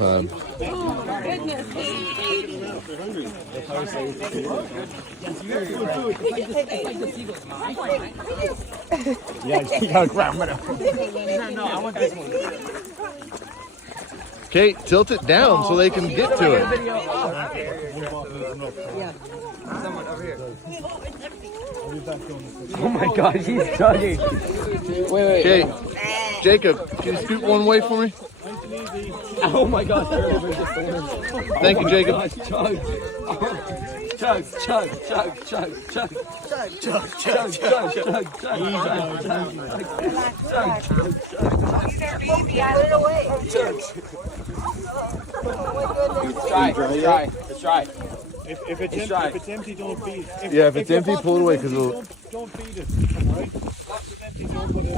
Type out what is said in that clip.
Yeah, you gotta grab it. No, I want this one. Kate, tilt it down so they can get to it. Oh my gosh, he's chugging. Wait. Kate, Jacob, can you scoot one way for me? Oh my gosh. Thank you, Jacob. Chug. Chug. Let's try. If it's empty, don't feed. Yeah, if it's empty, pull it away because it'll. Don't feed it. All right? Once it's empty, don't put it in.